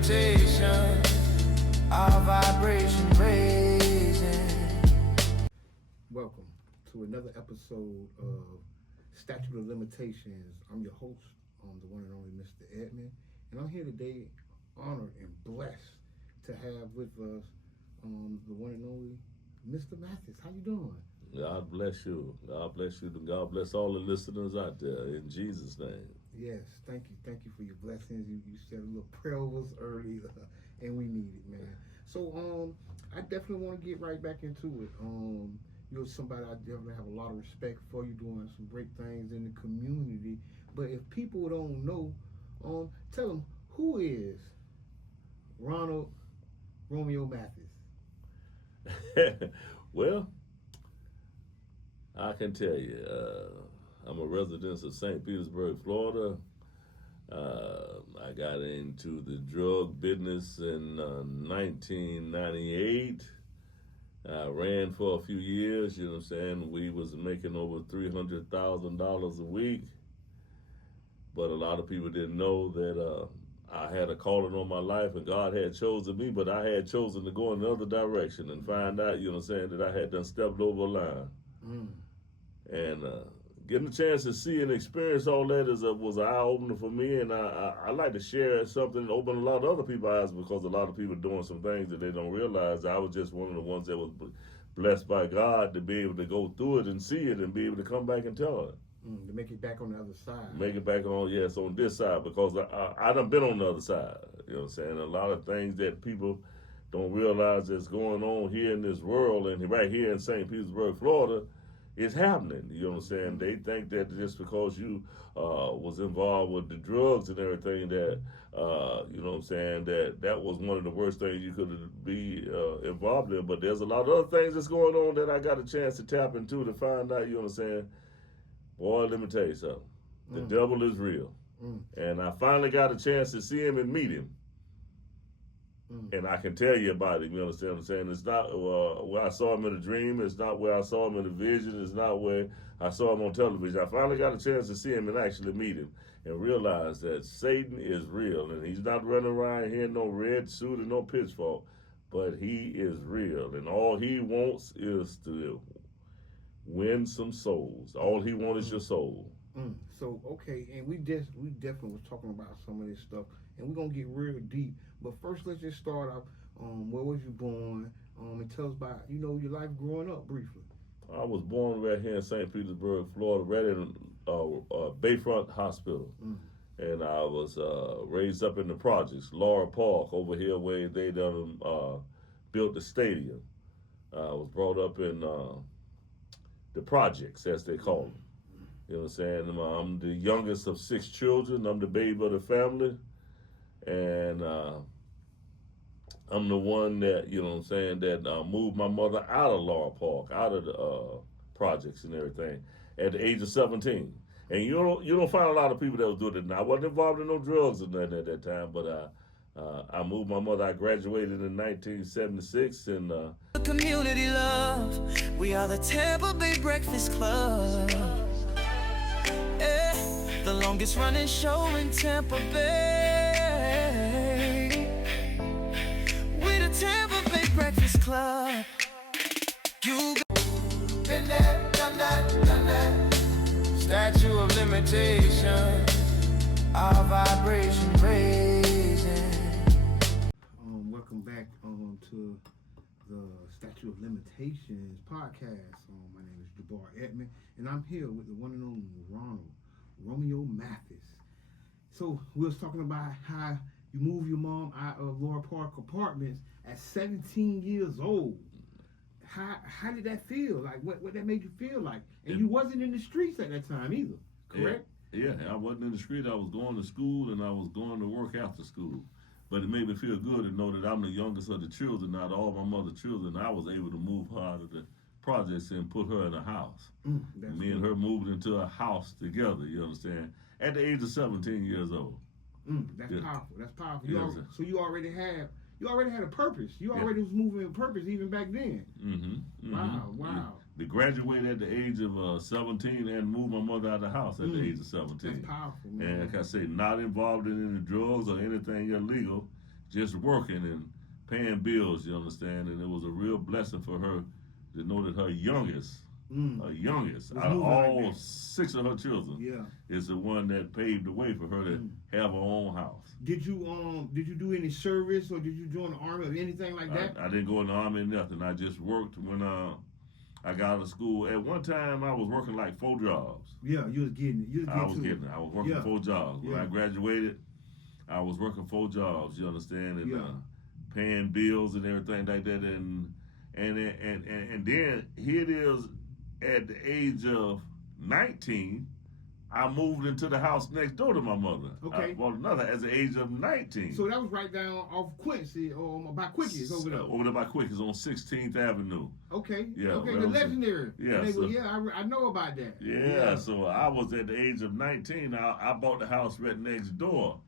Limitations, our vibration raising. Welcome to another episode of Statute of Limitations. I'm your host, the one and only Mr. Edmond, and I'm here today honored and blessed to have with us the one and only Mr. Mathis. How you doing? God bless you. God bless you. God bless all the listeners out there in Jesus' name. Yes, thank you. Thank you for your blessings. You said a little prayer over us early, and we need it, man. So I definitely want to get right back into it. You're somebody I definitely have a lot of respect for. You doing some great things in the community. But if people don't know, tell them, who is Romeo Mathis? Well, I can tell you, I'm a resident of St. Petersburg, Florida. I got into the drug business in 1998. I ran for a few years, you know what I'm saying? We was making over $300,000 a week. But a lot of people didn't know that I had a calling on my life and God had chosen me, but I had chosen to go in the other direction and find out, you know what I'm saying, that I had done stepped over a line. And getting a chance to see and experience all that was an eye-opener for me, and I like to share something and open a lot of other people's eyes, because a lot of people are doing some things that they don't realize. I was just one of the ones that was blessed by God to be able to go through it and see it and be able to come back and tell it. To make it back on the other side. Make it back on, yes, on this side, because I done been on the other side. You know what I'm saying? A lot of things that people don't realize that's going on here in this world, and right here in St. Petersburg, Florida, it's happening. You know what I'm saying? They think that just because you was involved with the drugs and everything that, you know what I'm saying, that was one of the worst things you could be involved in. But there's a lot of other things that's going on that I got a chance to tap into to find out, you know what I'm saying? Boy, let me tell you something. The devil is real. And I finally got a chance to see him and meet him. And I can tell you about him, you understand what I'm saying? It's not where I saw him in a dream. It's not where I saw him in a vision. It's not where I saw him on television. I finally got a chance to see him and actually meet him and realize that Satan is real. And he's not running around here in no red suit and no pitchfork, but he is real. And all he wants is to win some souls. All he wants is your soul. So, okay, and we definitely was talking about some of this stuff, and we're going to get real deep. But first, let's just start off, where was you born? And tell us about, your life growing up briefly. I was born right here in St. Petersburg, Florida, right in Bayfront Hospital. And I was raised up in the projects, Laura Park, over here where they done built the stadium. I was brought up in the projects, as they call them. You know what I'm saying? I'm the youngest of 6 children. I'm the baby of the family. And I'm the one that, you know what I'm saying, that moved my mother out of Laura Park, out of the projects and everything at the age of 17. And you don't find a lot of people that was doing it now. I wasn't involved in no drugs or nothing at that time, but I moved my mother. I graduated in 1976, and Community love, we are the Tampa Bay Breakfast Club. Yeah, the longest running show in Tampa Bay. We the Tampa Bay Breakfast Club. You been there, done that. Statute of Limitations, our vibration raising. Welcome back to the Statute of Limitations podcast. My name is Jabaar Edmond, and I'm here with the one and only Romeo Mathis. So we was talking about how you moved your mom out of Laura Park Apartments at 17 years old. How did that feel? Like, what that made you feel like? And you wasn't in the streets at that time either, correct? Yeah, I wasn't in the street. I was going to school, and I was going to work after school. But it made me feel good to know that I'm the youngest of the children out of all my mother's children. I was able to move her out of the projects and put her in a house. Me and her moved into a house together, you understand, at the age of 17 years old. That's powerful. That's powerful. So you already had a purpose. You already was moving with purpose even back then. Wow. To graduate at the age of 17 and move my mother out of the house at the age of 17. That's powerful, man. And like I say, not involved in any drugs or anything illegal, just working and paying bills, you understand? And it was a real blessing for her to know that her youngest Was out of moving like all that. 6 of her children Yeah. is the one that paved the way for her to have her own house. Did you do any service, or did you join the army or anything like that? I didn't go in the army or nothing. I just worked when I got out of school. At one time, I was working like 4 jobs. Yeah, you was getting it. You was getting I was to getting it. it. I was working Yeah. 4 jobs. When Yeah. I graduated, I was working 4 jobs. You understand? And Yeah. paying bills and everything like that. And then here it is. At the age of 19, I moved into the house next door to my mother. Okay. I bought another at the age of 19. So that was right down off Quincy, or by Quickies over there. Over there by Quickies on 16th Avenue. Okay. Yeah, Okay. well, The legendary. yeah, And they so- I know about that. Yeah, so I was at the age of 19. I bought the house right next door,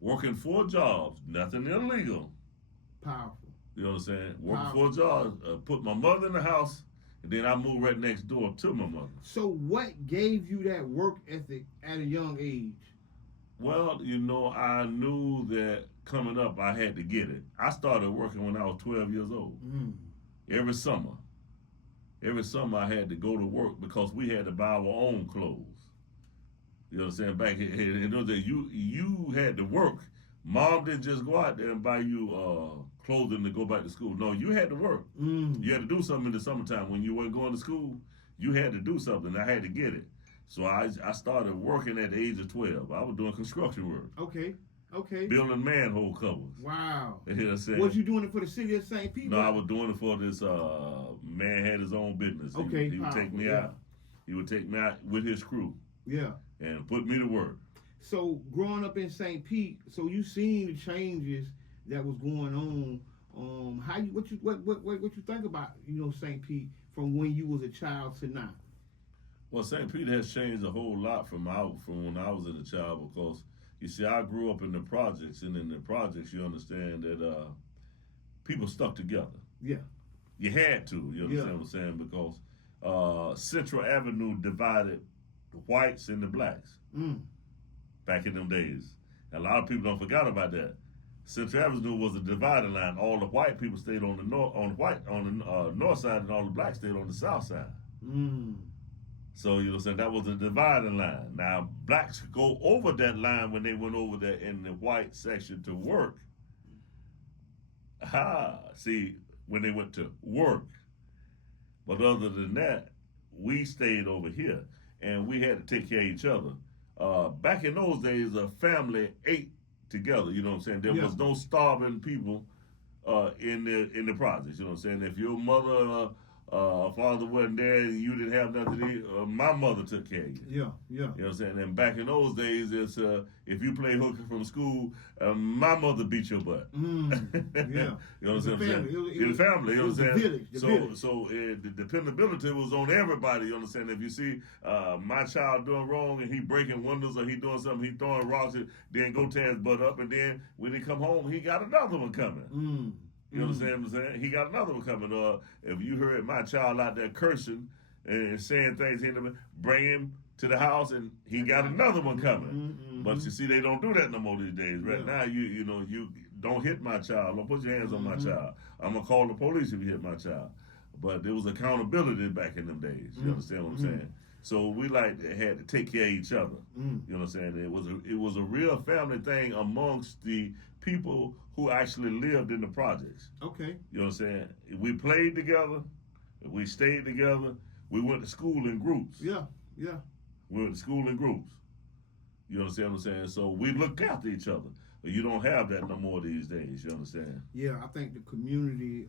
working 4 jobs, nothing illegal. Powerful. You know what I'm saying? Working Wow. 4 jobs, put my mother in the house, and then I moved right next door to my mother. So what gave you that work ethic at a young age? Well, you know, I knew that coming up I had to get it. I started working when I was 12 years old. Every summer I had to go to work because we had to buy our own clothes. You know what I'm saying? Back in those days, you had to work. Mom didn't just go out there and buy you clothing to go back to school. No, you had to work. You had to do something in the summertime. When you weren't going to school, you had to do something. I had to get it. So I started working at the age of 12. I was doing construction work. Okay. Building manhole covers. Wow. You know what I'm saying? Was you doing it for the city of St. Pete? No, I was doing it for this man had his own business. Okay, He would take powerful, me yeah. out. He would take me out with his crew Yeah. and put me to work. So growing up in St. Pete, so you seen the changes that was going on. What you think about St. Pete from when you was a child to now? Well, St. Pete has changed a whole lot from when I was a child because you see I grew up in the projects, and in the projects you understand that people stuck together. Yeah. You had to, you understand what I'm saying? Because Central Avenue divided the whites and the blacks back in them days. And a lot of people don't forget about that. Central Avenue was a dividing line. All the white people stayed on the north side, and all the blacks stayed on the south side. So you know what I'm saying? That was a dividing line. Now blacks could go over that line when they went over there in the white section to work. See, when they went to work. But other than that, we stayed over here, and we had to take care of each other. Back in those days, a family ate together. You know what I'm saying? There was no starving people in the projects. You know what I'm saying? If your mother father wasn't there and you didn't have nothing to eat, my mother took care of you. Yeah. You know what I'm saying? And back in those days, it's if you played hooker from school, my mother beat your butt. Yeah. You know what I'm saying? It was the family. You know what I'm saying? the village. So the dependability was on everybody. You understand? If you see my child doing wrong and he breaking windows or he doing something, he throwing rocks, and then go tear his butt up, and then when he come home, he got another one coming. You understand what I'm saying? He got another one coming. If you heard my child out there cursing and saying things, bring him to the house, and he got another one coming. But you see, they don't do that no more these days. Right now, you don't hit my child. Don't put your hands on my child. I'm gonna call the police if you hit my child. But there was accountability back in them days. You understand what I'm saying? So we had to take care of each other. You know what I'm saying? It was a real family thing amongst the people who actually lived in the projects. Okay. You know what I'm saying? We played together. We stayed together. We went to school in groups. Yeah. We went to school in groups. You understand what I'm saying? So we look after each other. You don't have that no more these days. You understand? Yeah, I think the community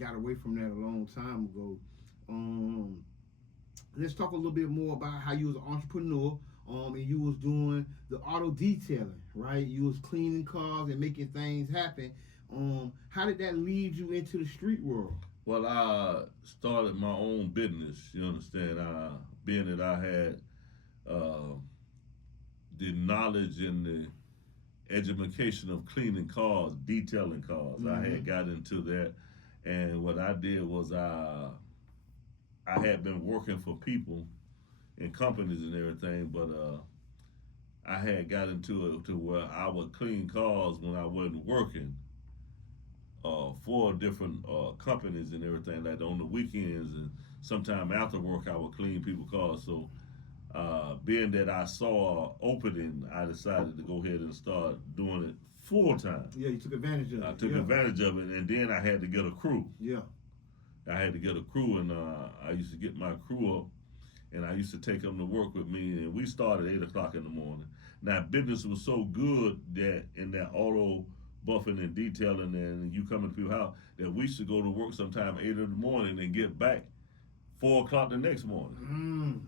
got away from that a long time ago. Let's talk a little bit more about how you was an entrepreneur, and you was doing the auto detailing, right? You was cleaning cars and making things happen. How did that lead you into the street world? Well, I started my own business. You understand? Being that I had the knowledge and the education of cleaning cars, detailing cars. I had got into that, and what I did was I had been working for people and companies and everything, but I had got into it to where I would clean cars when I wasn't working, 4 different companies and everything like that on the weekends, and sometime after work I would clean people's cars. So being that I saw an opening, I decided to go ahead and start doing it full time. Yeah, you took advantage of it. I took advantage of it, and then I had to get a crew. Yeah. I had to get a crew, and I used to get my crew up, and I used to take them to work with me, and we started at 8 o'clock in the morning. Now, business was so good that in that auto buffing and detailing, and you coming to people's house, that we should go to work sometime 8 in the morning and get back 4 o'clock the next morning.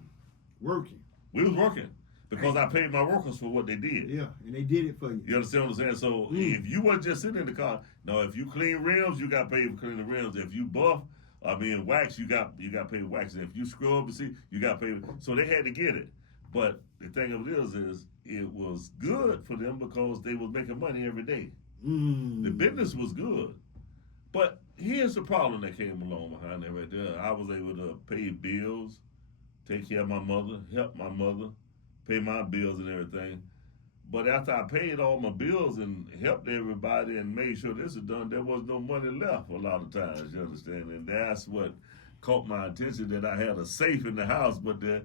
Working. We was working because I paid my workers for what they did. Yeah, and they did it for you. You understand what I'm saying? So if you weren't just sitting in the car, no, if you clean rims, you got paid for cleaning the rims. If you buff, wax, you got paid for waxing. If you scrub, you got paid. So they had to get it. But the thing of it is it was good for them because they was making money every day. The business was good. But here's the problem that came along behind that right there. I was able to pay bills, take care of my mother, help my mother, pay my bills and everything. But after I paid all my bills and helped everybody and made sure this is done, there was no money left a lot of times, you understand? And that's what caught my attention, that I had a safe in the house, but there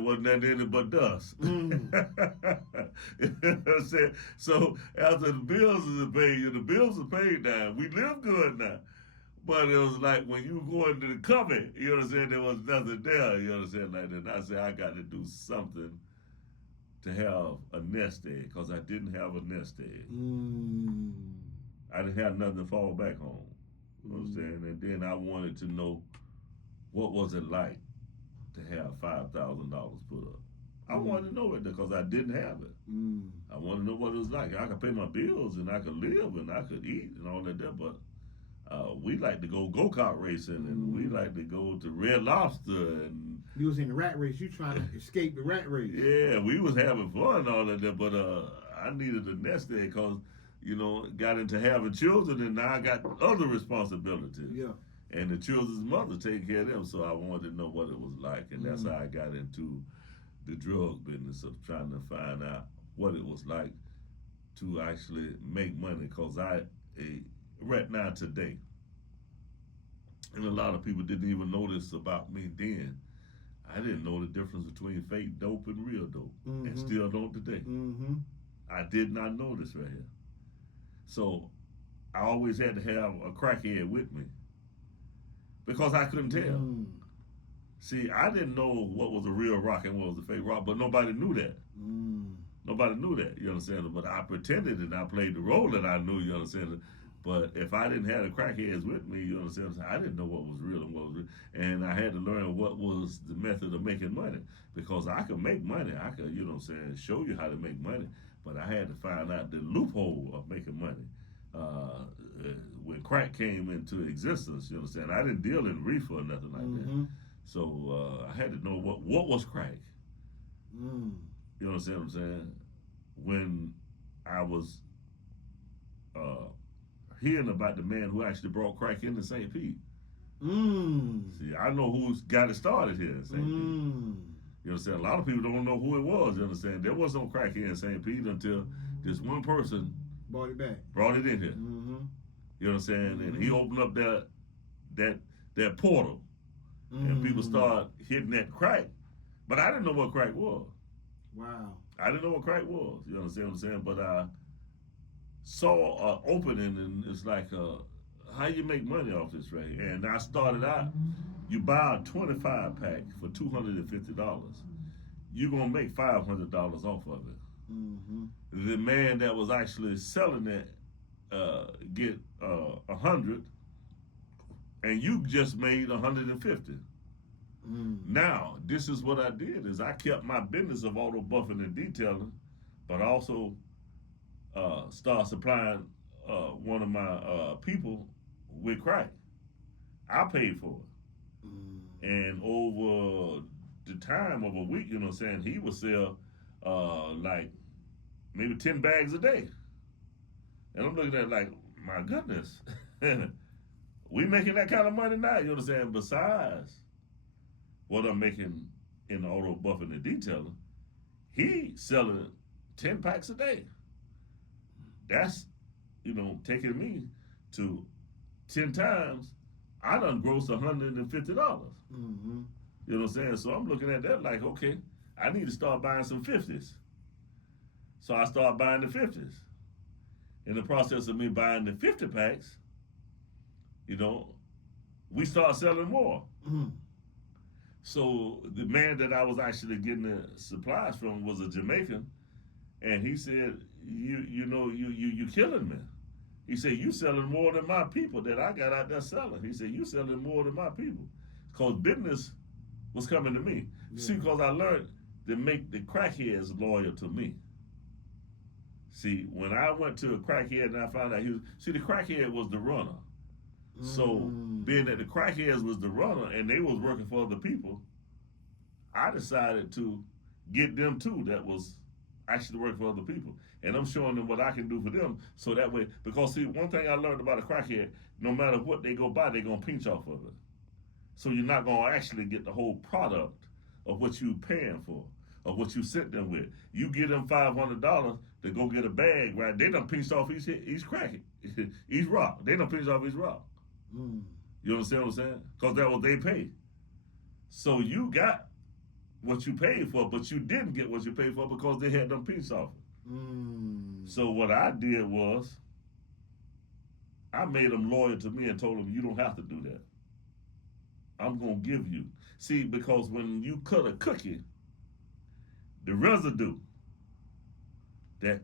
wasn't nothing in it but dust. You know what I'm saying? So after the bills is paid, the bills are paid now. We live good now. But it was like when you go into the cupboard, you know what I'm saying, there was nothing there, you know what I'm saying, like that. And I said, I got to do something to have a nest egg, because I didn't have a nest egg. I didn't have nothing to fall back on, you know what I'm saying? And then I wanted to know, what was it like to have $5,000 put up? I wanted to know it because I didn't have it. I wanted to know what it was like. I could pay my bills and I could live and I could eat and all that there, but we like to go-kart racing, and we like to go to Red Lobster. And you was in the rat race. You trying to escape the rat race. Yeah, we was having fun and all that there, but I needed a nest egg because, got into having children, and now I got other responsibilities. Yeah. And the children's mother taking care of them, so I wanted to know what it was like, and that's how I got into the drug business of trying to find out what it was like to actually make money, because right now today, and a lot of people didn't even know this about me then, I didn't know the difference between fake dope and real dope, and still don't today. I did not know this right here. So I always had to have a crackhead with me because I couldn't tell. See, I didn't know what was a real rock and what was a fake rock, but nobody knew that. Nobody knew that, you understand? But I pretended and I played the role that I knew, you understand? But if I didn't have the crackheads with me, you understand? I didn't know what was real and what was real. And I had to learn what was the method of making money, because I could make money. I could, show you how to make money. But I had to find out the loophole of making money. When crack came into existence, you understand? I didn't deal in reefer or nothing like that. So I had to know what was crack. You understand what I'm saying? When I was hearing about the man who actually brought crack into St. Pete. See, I know who's got it started here in St. Pete. You understand? A lot of people don't know who it was, you understand? There was no crack here in St. Pete until this one person brought it in here. You understand? And he opened up that portal, and people start hitting that crack. But I didn't know what crack was. Wow. I didn't know what crack was. You understand what I'm saying? But I saw an opening, and it's like, how you make money off this right here? And I started out, you buy a 25 pack for $250. You're going to make $500 off of it. The man that was actually selling it get 100, and you just made 150. Now, this is what I did, is I kept my business of auto buffing and detailing, but also start supplying one of my people with crack. I paid for it. And over the time of a week, you know what I'm saying, he would sell like maybe 10 bags a day. And I'm looking at it like, my goodness, we making that kind of money now, you know what I'm saying? Besides what I'm making in the auto buffing and detailing, he selling 10 packs a day. That's, taking me to 10 times, I done grossed $150. Mm-hmm. You know what I'm saying? So I'm looking at that like, okay, I need to start buying some 50s. So I start buying the 50s. In the process of me buying the 50 packs, you know, we start selling more. Mm-hmm. So the man that I was actually getting the supplies from was a Jamaican, and he said, you killing me. He said, you selling more than my people that I got out there selling. He said, you selling more than my people. Because business was coming to me. Yeah. See, because I learned to make the crackheads loyal to me. See, when I went to a crackhead and I found out the crackhead was the runner. So being that the crackheads was the runner and they was working for other people, I decided to get them too that was actually working for other people. And I'm showing them what I can do for them so that way, because see, one thing I learned about a crackhead, no matter what they go buy, they're going to pinch off of it. So you're not going to actually get the whole product of what you paying for, of what you sent them with. You give them $500 to go get a bag, right? They done pinched off each crack, each rock. They done pinched off each rock. You understand what I'm saying? Because that was they paid. So you got what you paid for, but you didn't get what you paid for because they had them pinched off. So what I did was, I made them loyal to me and told them, you don't have to do that. I'm going to give you. See, because when you cut a cookie, the residue that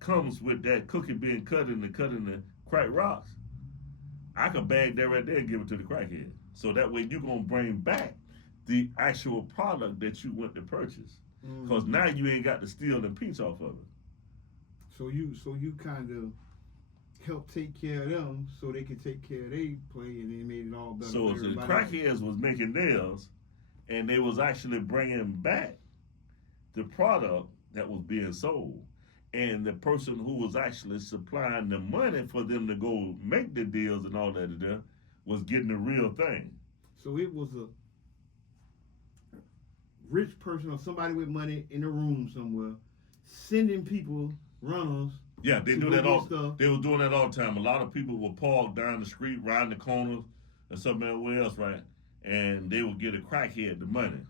comes with that cookie being cut in the crack rocks, I could bag that right there and give it to the crackhead. So that way you're going to bring back the actual product that you went to purchase. Because now you ain't got to steal and pinch off of it. So you kind of help take care of them so they could take care of their play, and they made it all better. So the crackheads was making theirs, and they was actually bringing back the product that was being sold. And the person who was actually supplying the money for them to go make the deals and all that there was getting the real thing. So it was a rich person or somebody with money in a room somewhere sending people, runners. Yeah, they do that all. They were doing that all the time. A lot of people would park down the street, riding the corners, or something else, right? And they would get a crackhead the money.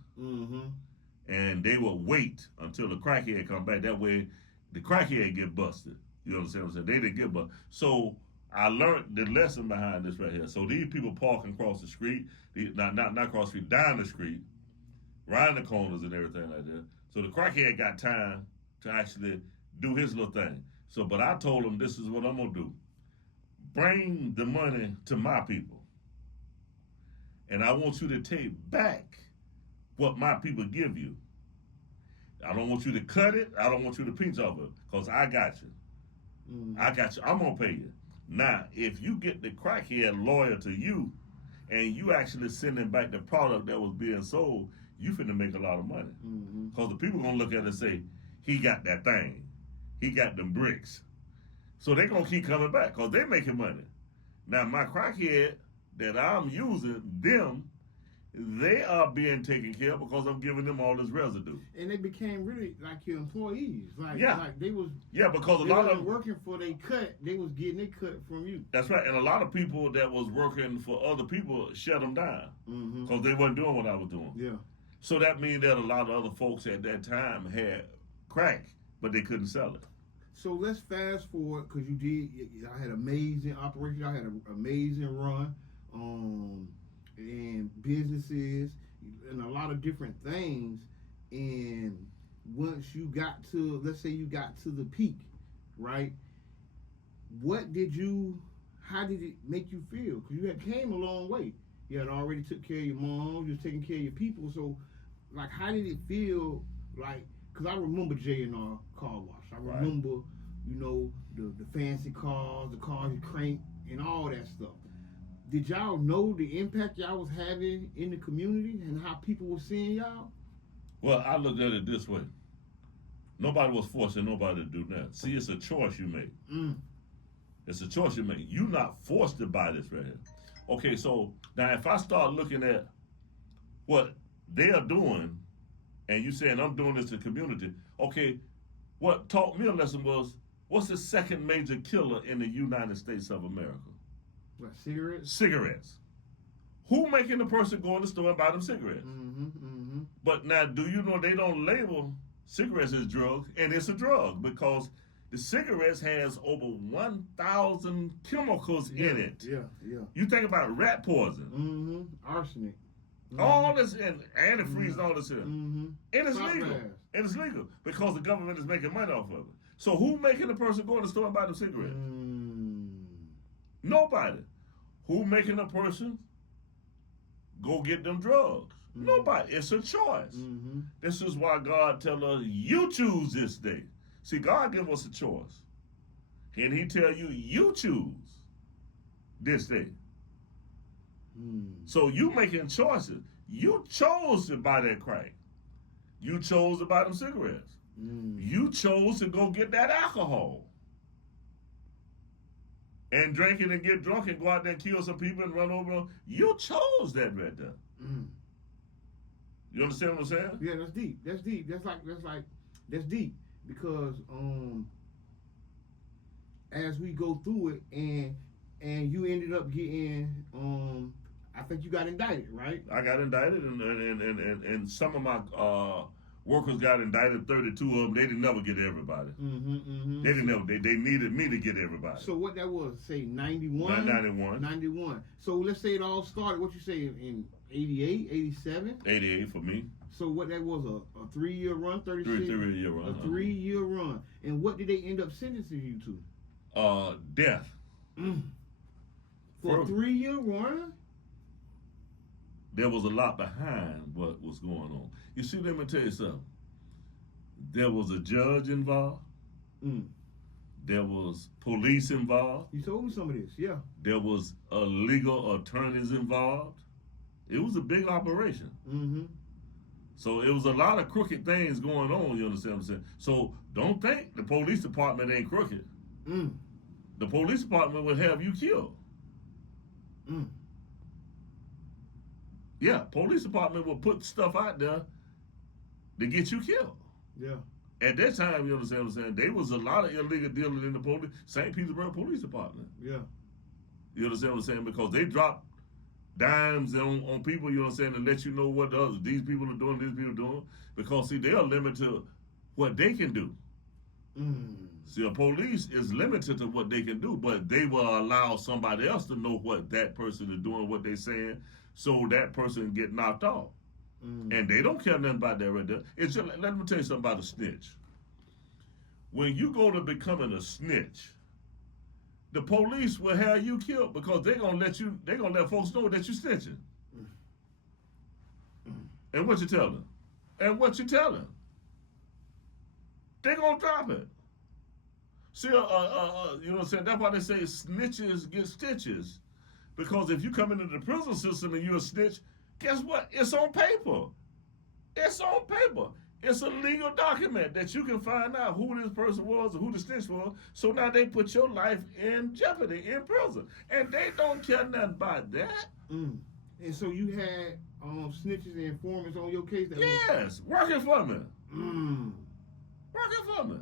And they would wait until the crackhead come back. That way, the crackhead get busted. You understand what I'm saying? They didn't get busted. So I learned the lesson behind this right here. So these people parking across the street, not across the street, down the street, riding the corners and everything like that. So the crackhead got time to actually do his little thing. So, but I told him, this is what I'm gonna do. Bring the money to my people. And I want you to take back what my people give you. I don't want you to cut it. I don't want you to pinch off it, because I got you. I got you. I'm going to pay you. Now, if you get the crackhead loyal to you and you actually sending back the product that was being sold, you finna make a lot of money. Because the people going to look at it and say, he got that thing. He got them bricks. So they going to keep coming back because they making money. Now, my crackhead that I'm using, them, they are being taken care of because I'm giving them all this residue. And they became really like your employees. Like they was because a lot of them working for they cut, they was getting their cut from you. That's right. And a lot of people that was working for other people shut them down because they wasn't doing what I was doing. Yeah. So that means that a lot of other folks at that time had crack, but they couldn't sell it. So let's fast forward, because I had amazing operation. I had an amazing run. And businesses and a lot of different things. And once you got to, let's say you got to the peak, right? How did it make you feel? Because you had came a long way. You had already took care of your mom, you was taking care of your people. So, like, how did it feel? Like, because I remember J&R Car Wash. I remember, the fancy cars, the cars you crank, and all that stuff. Did y'all know the impact y'all was having in the community and how people were seeing y'all? Well, I looked at it this way. Nobody was forcing nobody to do that. See, it's a choice you make. It's a choice you make. You're not forced to buy this right here. Okay, so now if I start looking at what they are doing and you saying I'm doing this to the community, okay, what taught me a lesson was, what's the second major killer in the United States of America? What, cigarettes? Cigarettes. Who making the person go in the store and buy them cigarettes? But now, do you know they don't label cigarettes as drugs, and it's a drug because the cigarettes has over 1,000 chemicals in it. Yeah. You think about rat poison. Arsenic. All this and antifreeze and all this here. And And it's legal. And it's legal because the government is making money off of it. So who making the person go in the store and buy them cigarettes? Nobody. Who making a person go get them drugs? Nobody. It's a choice. This is why God tell us, you choose this day. See, God give us a choice. And he tell you, you choose this day. So you making choices. You chose to buy that crack. You chose to buy them cigarettes. You chose to go get that alcohol. And drink it and get drunk and go out there and kill some people and run over them. You chose that right there. You understand what I'm saying? Yeah, that's deep. That's deep. That's deep. Because as we go through it and you ended up getting I think you got indicted, right? I got indicted and some of my workers got indicted, 32 of them. They didn't never get everybody. They didn't never. They needed me to get everybody. So what that was, say 91? 91. So let's say it all started, what you say, in 88, 87? 88 for me. So what that was, a 3-year run, 36? 3-year run. A 3-year run. And what did they end up sentencing you to? Death. For a 3-year run? There was a lot behind what was going on. You see, let me tell you something. There was a judge involved. There was police involved. You told me some of this, yeah. There was legal attorneys involved. It was a big operation. So it was a lot of crooked things going on, you understand what I'm saying? So don't think the police department ain't crooked. The police department would have you killed. Yeah, police department will put stuff out there to get you killed. Yeah. At that time, you understand what I'm saying? There was a lot of illegal dealing in the police, St. Petersburg Police Department. Yeah. You understand what I'm saying? Because they drop dimes on people, you know what I'm saying, to let you know what these people are doing, these people are doing. Because, see, they are limited to what they can do. See, the police is limited to what they can do, but they will allow somebody else to know what that person is doing, what they're saying, so that person get knocked off. And they don't care nothing about that right there. It's just, let me tell you something about a snitch. When you go to becoming a snitch, the police will have you killed because they're gonna let folks know that you're snitching. And what you tell them? And what you tell them? They're gonna drop it. See, you know what I'm saying? That's why they say snitches get stitches. Because if you come into the prison system and you're a snitch, guess what? It's on paper. It's on paper. It's a legal document that you can find out who this person was or who the snitch was. So now they put your life in jeopardy in prison. And they don't care nothing about that. And so you had snitches and informants on your case? Yes, working for me. Working for me.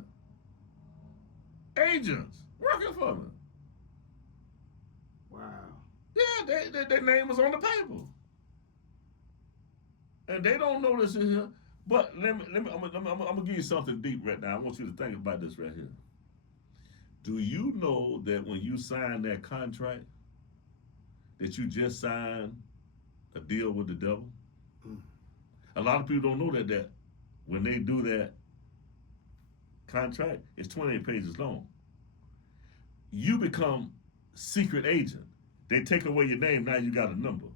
Agents working for me. Wow. Yeah, their name was on the paper. And they don't know this in here. But I'm gonna give you something deep right now. I want you to think about this right here. Do you know that when you sign that contract, that you just signed a deal with the devil? A lot of people don't know that when they do that contract, it's 28 pages long. You become secret agent. They take away your name, now you got a number.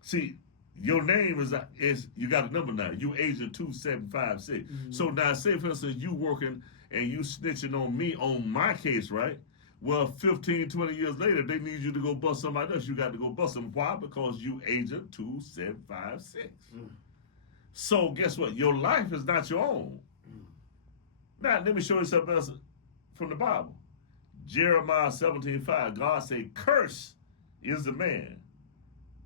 See, your name is you got a number now. You agent 2756. So now say for instance you working and you snitching on me on my case, right? Well, 15, 20 years later, they need you to go bust somebody else. You got to go bust them. Why? Because you agent 2756. So guess what? Your life is not your own. Now, let me show you something else from the Bible. Jeremiah 17:5, God say, curse is the man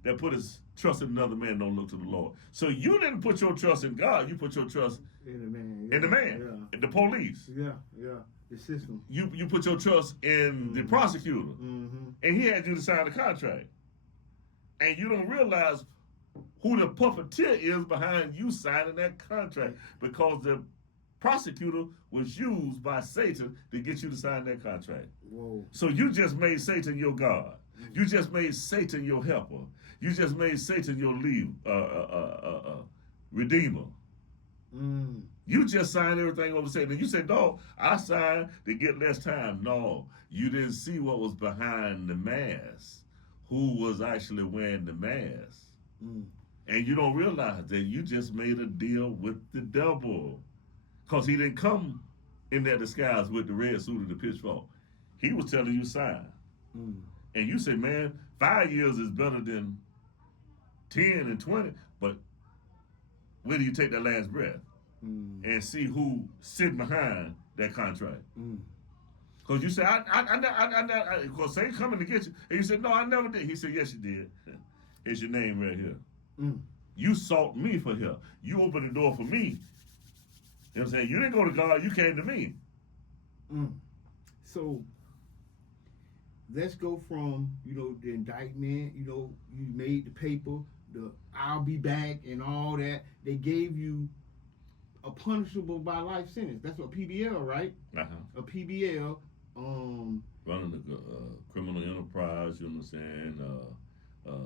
that put his trust in another man, don't look to the Lord. So you didn't put your trust in God, you put your trust in the man. In the man, in the police. Yeah. The system. You put your trust in the prosecutor, and he had you to sign the contract, and you don't realize who the puppeteer is behind you signing that contract, because the prosecutor was used by Satan to get you to sign that contract. Whoa. So you just made Satan your God. You just made Satan your helper. You just made Satan your redeemer. You just signed everything over Satan. And you said, no, I signed to get less time. No, you didn't see what was behind the mask, who was actually wearing the mask. And you don't realize that you just made a deal with the devil, because he didn't come in that disguise with the red suit and the pitchfork. He was telling you sign. And you say, man, 5 years is better than 10 and 20, but where do you take that last breath and see who sitting behind that contract? Because you say, because Satan coming to get you. And you said, no, I never did. He said, yes, you did. Here's your name right here. You sought me for help. You opened the door for me. You know what I'm saying? You didn't go to God, you came to me. So let's go from, the indictment, you made the paper, the I'll be back and all that. They gave you a punishable by life sentence. That's a PBL, right? A PBL. Running a criminal enterprise, you know what I'm saying?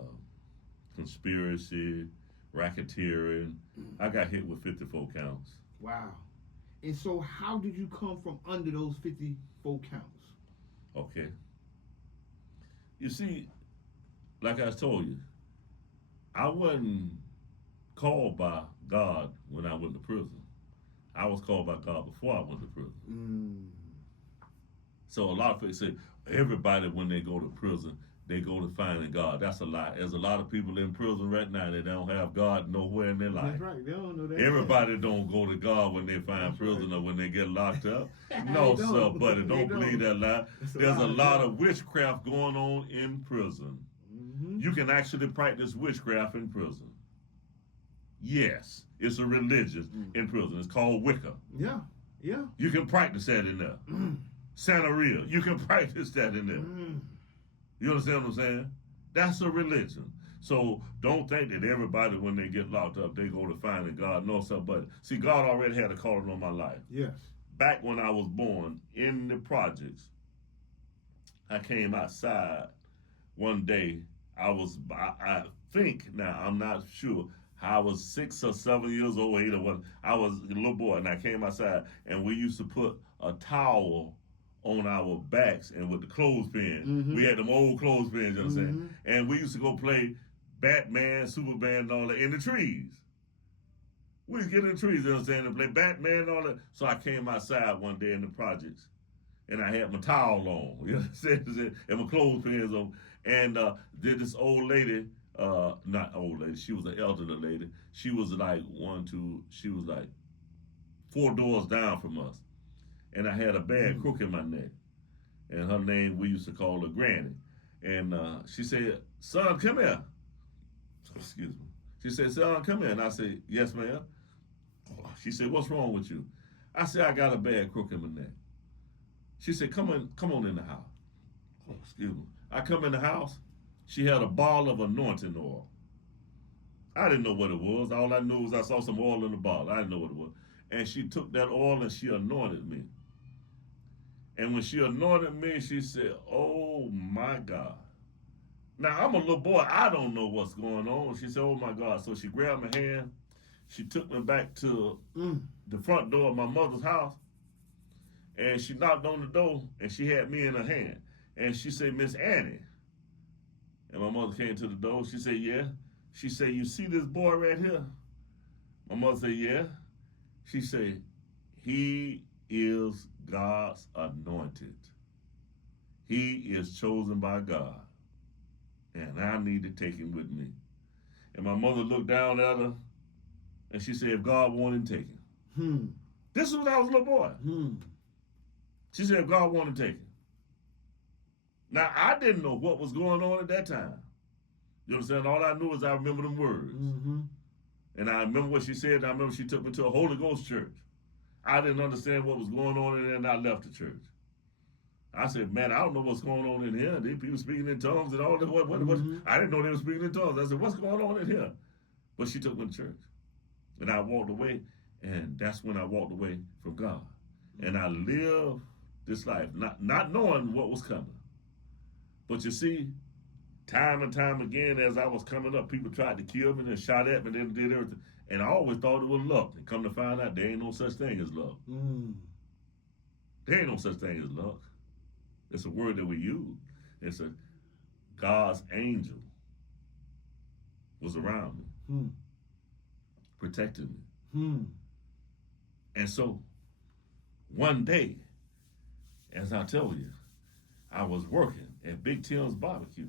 Conspiracy, racketeering. I got hit with 54 counts. Wow. And so how did you come from under those 54 counts? Okay. You see, like I told you, I wasn't called by God when I went to prison. I was called by God before I went to prison. So a lot of people say, everybody when they go to prison, they go to finding God. That's a lie. There's a lot of people in prison right now that don't have God nowhere in their life. That's right. They don't know that. Everybody don't go to God when they find prison or when they get locked up. No, sir, buddy, don't believe that lie. There's a lot of witchcraft going on in prison. You can actually practice witchcraft in prison. Yes, it's a religion in prison. It's called Wicca. Yeah. You can practice that in there. Santeria, you can practice that in there. You understand what I'm saying? That's a religion. So don't think that everybody, when they get locked up, they go to finding God. No, sir, but see, God already had a calling on my life. Yes. Back when I was born in the projects, I came outside one day. I think, now I'm not sure, I was 6 or 7 years old, 8 or what. I was a little boy, and I came outside, and we used to put a towel on our backs, and with the clothespin. We had them old clothespins, you know what I'm saying? And we used to go play Batman, Superman, and all that in the trees. We used to get in the trees, you know what I'm saying, and play Batman and all that. So I came outside one day in the projects, and I had my towel on, you know what I'm saying, and my clothespins on. And did this old lady, not old lady, she was an elderly lady. She was like she was like 4 doors down from us. And I had a bad crook in my neck. And her name, we used to call her Granny. And she said, son, come here. Excuse me. She said, son, come here. And I said, yes, ma'am. She said, what's wrong with you? I said, I got a bad crook in my neck. She said, come on in the house. Excuse me. I come in the house. She had a bottle of anointing oil. I didn't know what it was. All I knew was I saw some oil in the bottle. I didn't know what it was. And she took that oil and she anointed me. And when she anointed me, she said, oh my God. Now, I'm a little boy. I don't know what's going on. She said, oh my God. So she grabbed my hand. She took me back to the front door of my mother's house. And she knocked on the door and she had me in her hand. And she said, Miss Annie. And my mother came to the door. She said, yeah. She said, you see this boy right here? My mother said, yeah. She said, he is God's anointed. He is chosen by God. And I need to take him with me. And my mother looked down at her and she said, if God wanted to take him. This is when I was a little boy. She said, if God wanted to take him. Now, I didn't know what was going on at that time. You understand? All I knew is I remember them words. And I remember what she said. And I remember she took me to a Holy Ghost church. I didn't understand what was going on in there, and I left the church. I said, man, I don't know what's going on in here. These people speaking in tongues and all that. What? I didn't know they were speaking in tongues. I said, what's going on in here? But she took me to church. And I walked away, and that's when I walked away from God. And I lived this life, not knowing what was coming. But you see, time and time again, as I was coming up, people tried to kill me and shot at me and did everything. And I always thought it was luck. And come to find out, there ain't no such thing as luck. There ain't no such thing as luck. It's a word that we use. It's a God's angel was around me, protecting me. And so one day, as I told you, I was working at Big Tim's Barbecue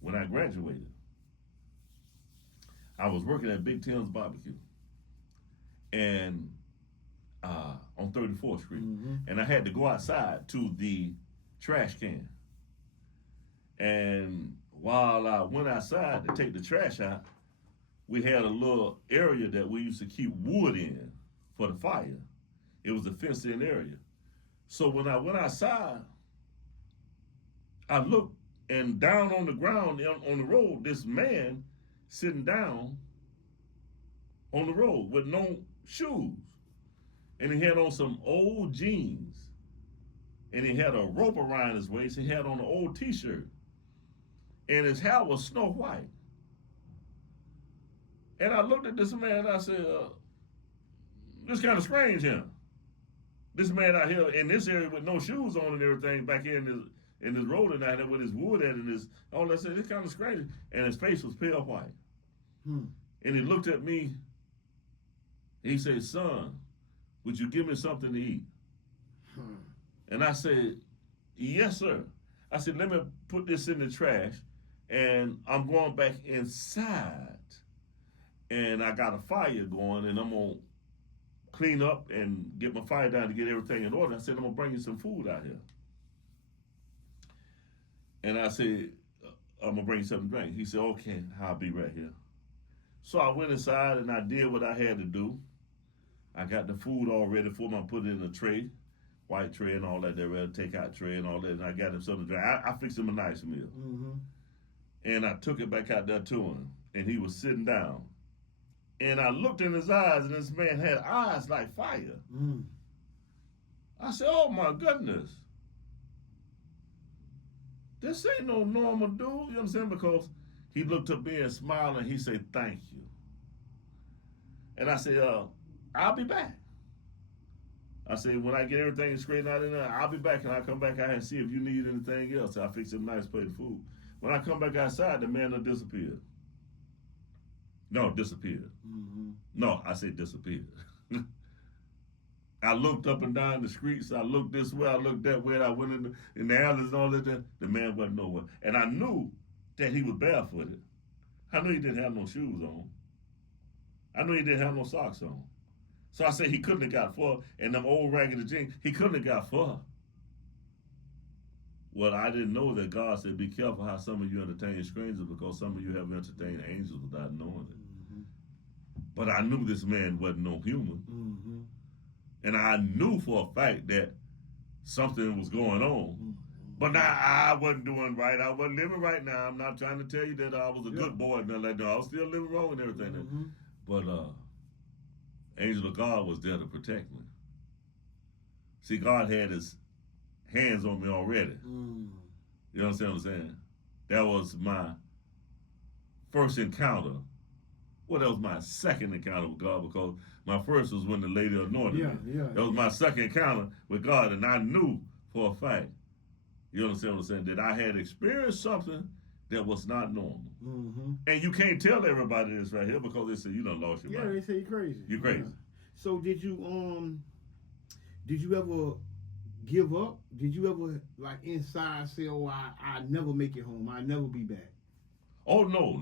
when I graduated. I was working at Big Tim's Barbecue and on 34th Street. And I had to go outside to the trash can. And while I went outside to take the trash out, we had a little area that we used to keep wood in for the fire. It was a fenced-in area. So when I went outside, I looked, and down on the ground on the road, this man sitting down on the road with no shoes. And he had on some old jeans. And he had a rope around his waist. He had on an old t-shirt. And his hair was snow white. And I looked at this man and I said, this kind of strange here. This man out here in this area with no shoes on and everything back here in this road and out there with his wood at and his, all that said, it's kind of strange. And his face was pale white. And he looked at me. He said, son, would you give me something to eat? And I said, yes, sir. I said, let me put this in the trash, and I'm going back inside, and I got a fire going, and I'm going to clean up and get my fire down to get everything in order. I said, I'm going to bring you some food out here. And I said, I'm going to bring you something to drink. He said, okay, I'll be right here. So I went inside, and I did what I had to do. I got the food all ready for him. I put it in a tray. White tray and all that, they ready to take out tray and all that, and I got him something to drink. I fixed him a nice meal. And I took it back out there to him, and he was sitting down. And I looked in his eyes, and this man had eyes like fire. I said, oh my goodness. This ain't no normal dude, you understand? Because he looked up there and smiled, and he said, thank you. And I said, I'll be back. I said, when I get everything straightened out in there, I'll be back, and I'll come back out and see if you need anything else. I fixed him a nice plate of food. When I come back outside, the man done disappeared. No, disappeared. No, I said disappeared. I looked up and down the streets. I looked this way. I looked that way. I went in the alleys and all that. The man wasn't nowhere. And I knew that he was barefooted. I knew he didn't have no shoes on. I knew he didn't have no socks on. So I said he couldn't have got far. And them old raggedy jeans, he couldn't have got far. Well, I didn't know that God said, be careful how some of you entertain strangers, because some of you have entertained angels without knowing it. But I knew this man wasn't no human. And I knew for a fact that something was going on. But now I wasn't doing right. I wasn't living right now. I'm not trying to tell you that I was a good boy and nothing like that. I was still living wrong and everything. But angel of God was there to protect me. See, God had his hands on me already. You understand what I'm saying? That was my first encounter. Well, that was my second encounter with God, because my first was when the lady anointed me. That was my second encounter with God, and I knew for a fact, you understand what I'm saying, that I had experienced something that was not normal. And you can't tell everybody this right here, because they say you done lost your mind. They say you're crazy. You're crazy. So did you ever give up? Did you ever like inside say, oh, I never make it home, I never be back? Oh, no,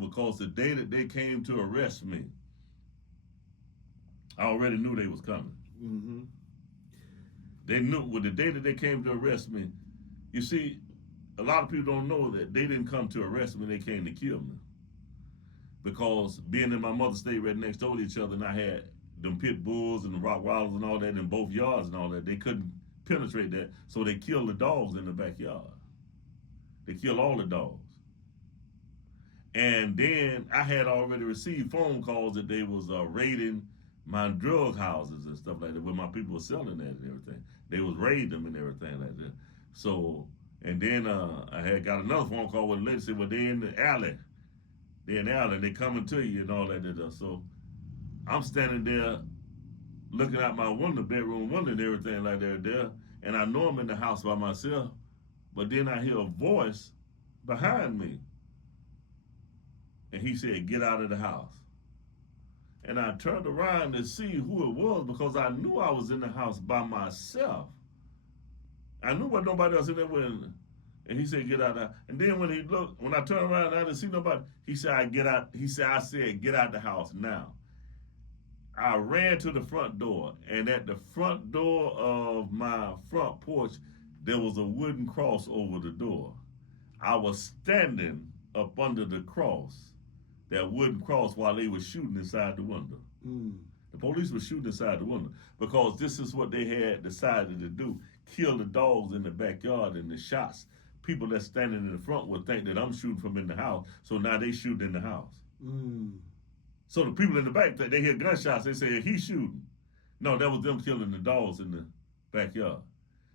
because the day that they came to arrest me, I already knew they was coming. They knew, well, the day that they came to arrest me, you see, a lot of people don't know that they didn't come to arrest me, they came to kill me. Because being in my mother's state right next door to each other, and I had them pit bulls and the Rottweilers and all that in both yards and all that. They couldn't penetrate that, so they killed the dogs in the backyard. They killed all the dogs. And then I had already received phone calls that they was raiding my drug houses and stuff like that, where my people were selling that and everything. They was raiding them and everything like that. So, and then I had got another phone call where the lady said, well, they're in the alley. They're in the alley, they coming to you and all that. So I'm standing there looking out my window, bedroom window and everything like that there, and I know I'm in the house by myself, but then I hear a voice behind me. And he said, get out of the house. And I turned around to see who it was because I knew I was in the house by myself. I knew what nobody else in there was. And he said, get out of the house. And then when he looked, when I turned around, I didn't see nobody. He said, I said, get out the house now. I ran to the front door, and at the front door of my front porch, there was a wooden cross over the door. I was standing up under the cross, that wooden cross, while they were shooting inside the window. The police were shooting inside the window because this is what they had decided to do: kill the dogs in the backyard, and the shots. People that's standing in the front would think that I'm shooting from in the house, so now they shoot in the house. So the people in the back, they hear gunshots, they say, he's shooting. No, that was them killing the dogs in the backyard.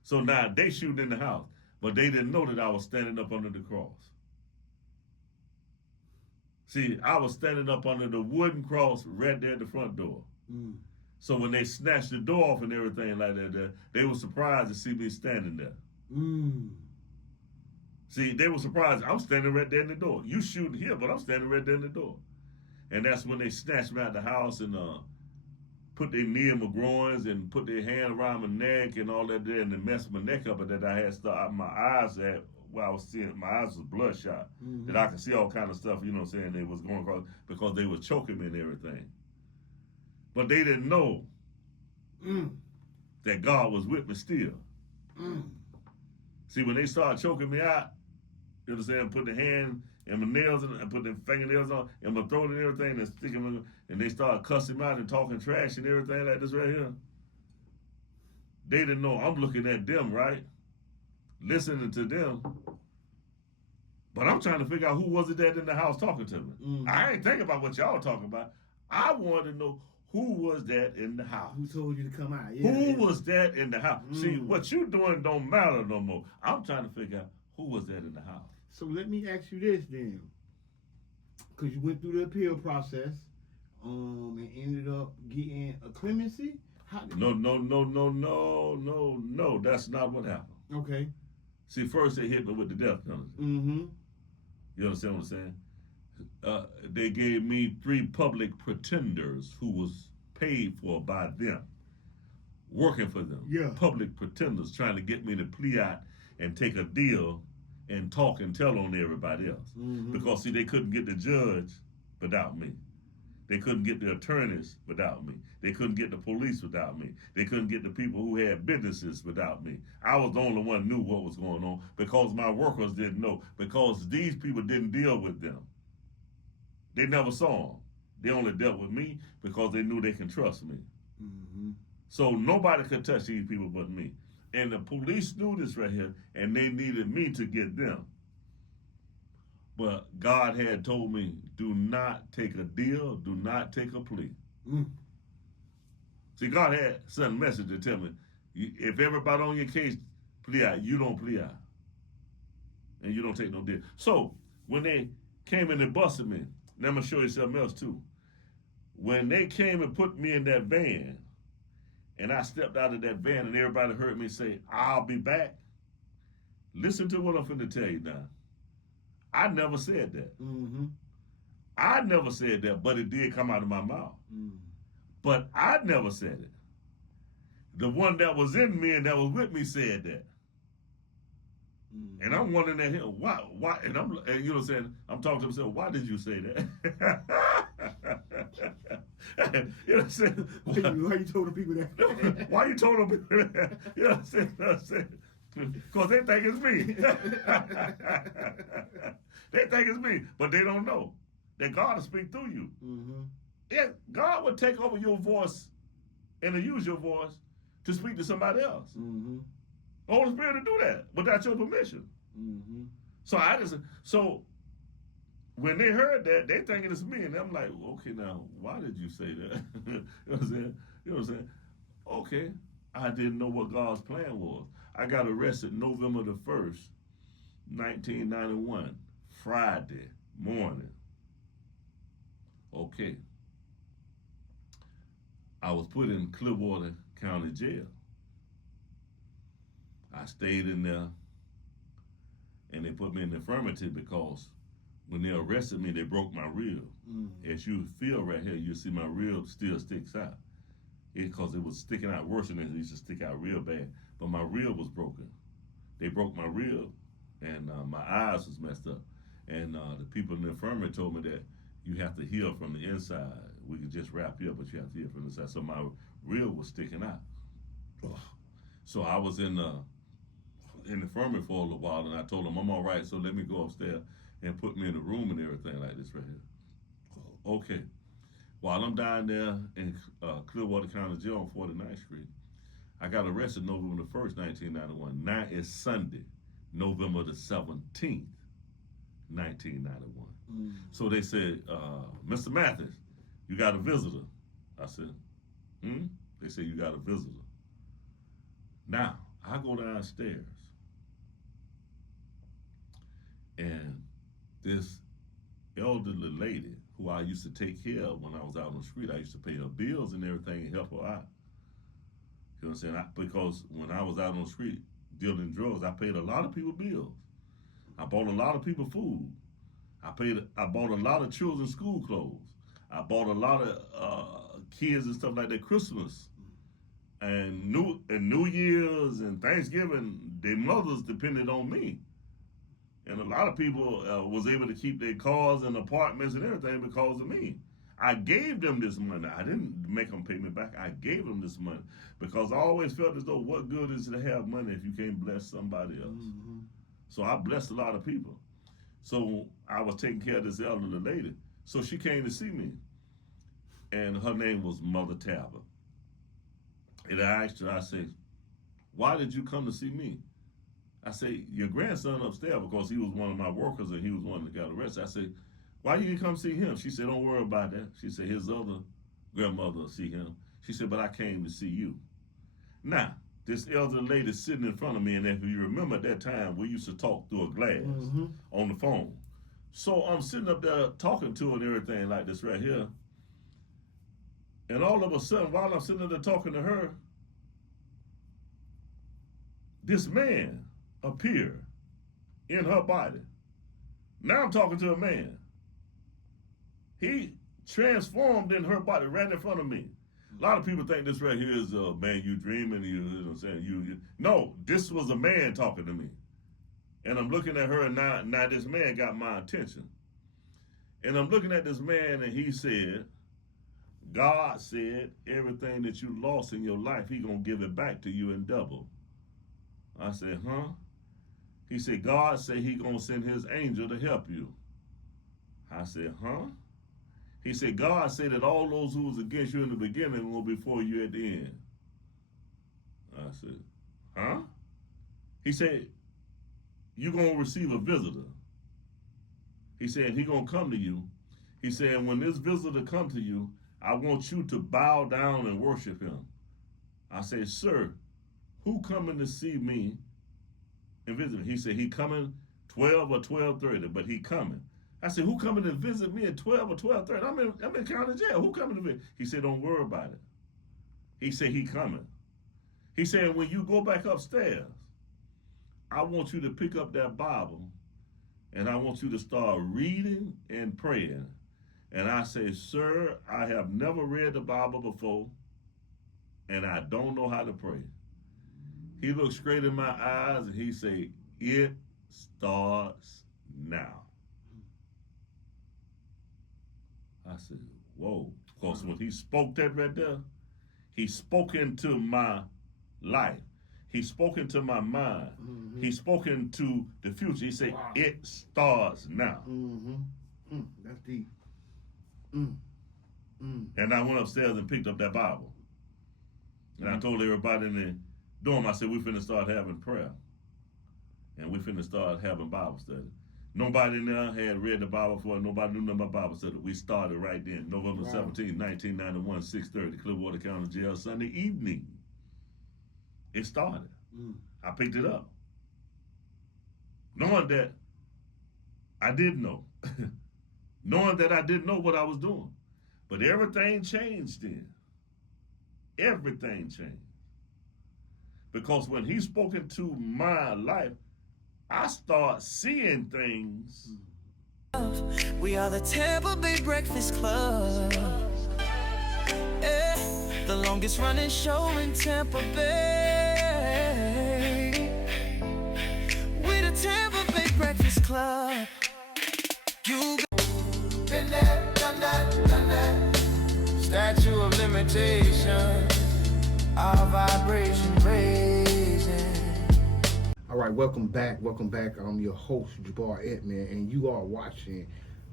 So now they shooting in the house, but they didn't know that I was standing up under the cross. See, I was standing up under the wooden cross right there at the front door. So when they snatched the door off and everything like that, they were surprised to see me standing there. See, they were surprised. I'm standing right there in the door. You shooting here, but I'm standing right there in the door. And that's when they snatched me out the house and put their knee in my groins and put their hand around my neck and all that there, and they messed my neck up, and that I had stuff my eyes at where I was seeing, my eyes was bloodshot, that I could see all kind of stuff, you know what I'm saying, they was going across because they were choking me and everything. But they didn't know that God was with me still. See, when they started choking me out, you know what I'm saying, put the hand and my nails and put the fingernails on and my throat and everything and stick them in, and they started cussing me out and talking trash and everything like this right here. They didn't know I'm looking at them, right? Listening to them. But I'm trying to figure out who was it that in the house talking to me. I ain't thinking about what y'all talking about. I wanted to know who was that in the house. Who told you to come out? Who was that in the house? See, what you doing don't matter no more. I'm trying to figure out who was that in the house. So let me ask you this then, because you went through the appeal process, and ended up getting a clemency. No. That's not what happened. Okay. See, first they hit me with the death penalty. You understand what I'm saying? They gave me 3 public pretenders who was paid for by them, working for them. Yeah. Public pretenders trying to get me to plea out and take a deal and talk and tell on everybody else. Because, see, they couldn't get the judge without me. They couldn't get the attorneys without me. They couldn't get the police without me. They couldn't get the people who had businesses without me. I was the only one who knew what was going on because my workers didn't know, because these people didn't deal with them. They never saw them. They only dealt with me because they knew they can trust me. So nobody could touch these people but me. And the police knew this right here, and they needed me to get them. But God had told me, do not take a deal, do not take a plea. See, God had sent a message to tell me, if everybody on your case plea out, you don't plea out. And you don't take no deal. So, when they came and they busted me, now I'm going to show you something else too. When they came and put me in that van, and I stepped out of that van and everybody heard me say, I'll be back. Listen to what I'm finna tell you now. I never said that. I never said that, but it did come out of my mouth. But I never said it. The one that was in me and that was with me said that. And I'm wondering at him, why? And you know what I'm saying? I'm talking to myself, why did you say that? You know what I'm saying? Why you told the people that? Why you told them that? You know what I'm saying? Because they think it's me. They think it's me, but they don't know that God will speak through you. Yeah, God would take over your voice and to use your voice to speak to somebody else. Mm-hmm. The Holy Spirit to do that without your permission. Mm-hmm. So when they heard that, they thinking it's me, and I'm like, okay, now why did you say that? You know what I'm saying? You know what I'm saying? Okay, I didn't know what God's plan was. I got arrested November the 1st, 1991, Friday morning. Okay. I was put in Clearwater County Jail. I stayed in there, and they put me in the infirmary because when they arrested me, they broke my rib. Mm-hmm. As you feel right here, you see my rib still sticks out. Because it was sticking out worse than it used to stick out real bad. But my rib was broken. They broke my rib, and my eyes was messed up. And the people in the infirmary told me that you have to heal from the inside. We could just wrap you up, but you have to heal from the inside. So my rib was sticking out. Ugh. So I was in the infirmary for a little while, and I told them, I'm all right, so let me go upstairs and put me in a room and everything like this right here. Okay. While I'm down there in Clearwater County Jail on 49th Street, I got arrested November the 1st, 1991. Now it's Sunday, November the 17th, 1991. Mm. So they said, Mr. Mathis, you got a visitor. I said, They said, you got a visitor. Now, I go downstairs, and this elderly lady who I used to take care of when I was out on the street, I used to pay her bills and everything and help her out. You know what I'm saying? Because when I was out on the street dealing in drugs, I paid a lot of people bills. I bought a lot of people food. I bought a lot of children's school clothes. I bought a lot of kids and stuff like that Christmas. And New Year's and Thanksgiving, their mothers depended on me. And a lot of people was able to keep their cars and apartments and everything because of me. I gave them this money. I didn't make them pay me back. I gave them this money because I always felt as though what good is it to have money if you can't bless somebody else? Mm-hmm. So I blessed a lot of people. So I was taking care of this elderly lady. So she came to see me. And her name was Mother Talbot. And I asked her, I said, why did you come to see me? I say, your grandson upstairs, because he was one of my workers and he was one that got arrested. I said, why you didn't come see him? She said, don't worry about that. She said, his other grandmother will see him. She said, but I came to see you. Now, this elderly lady sitting in front of me, and if you remember at that time, we used to talk through a glass on the phone. So I'm sitting up there talking to her and everything like this right here. And all of a sudden, while I'm sitting there talking to her, this man appeared in her body. Now I'm talking to a man. He transformed in her body right in front of me. A lot of people think this right here is, man, you dreaming, you know what I'm saying? No, this was a man talking to me. And I'm looking at her, and now this man got my attention. And I'm looking at this man, and he said, God said everything that you lost in your life, he gonna give it back to you in double. I said, huh? He said, God said he gonna send his angel to help you. I said, huh? He said, God said that all those who was against you in the beginning will be for you at the end. I said, huh? He said, you gonna receive a visitor. He said, he gonna come to you. He said, when this visitor come to you, I want you to bow down and worship him. I said, sir, who coming to see me and visit me? He said, he coming 12 or 12:30, but he coming. I said, who coming to visit me at 12 or 12:30? I'm in county jail. Who coming to visit? He said, don't worry about it. He said, he coming. He said, when you go back upstairs, I want you to pick up that Bible and I want you to start reading and praying. And I say, sir, I have never read the Bible before, and I don't know how to pray. He looked straight in my eyes, and he said, it starts now. I said, whoa. Because when he spoke that right there, he spoke into my life. He spoke into my mind. Mm-hmm. He spoke into the future. He said, wow. It starts now. Mm-hmm. That's deep. And I went upstairs and picked up that Bible. And I told everybody in the dorm, I said, we finna start having prayer. And we finna start having Bible study. Nobody in there had read the Bible before. Nobody knew nothing about Bible study. We started right then, November 17, 1991, 6:30, Clearwater County Jail, Sunday evening. It started. I picked it up. Knowing that I didn't know. Knowing that I didn't know what I was doing. But everything changed then. Everything changed. Because when he spoke into my life, I start seeing things. We are the Tampa Bay Breakfast Club. The longest running show in Tampa Bay. We the Tampa Bay Breakfast Club. You been there, done that. Statute of Limitations. Our vibration raising. All right, welcome back. I'm your host, Jabaar Edmond, and you are watching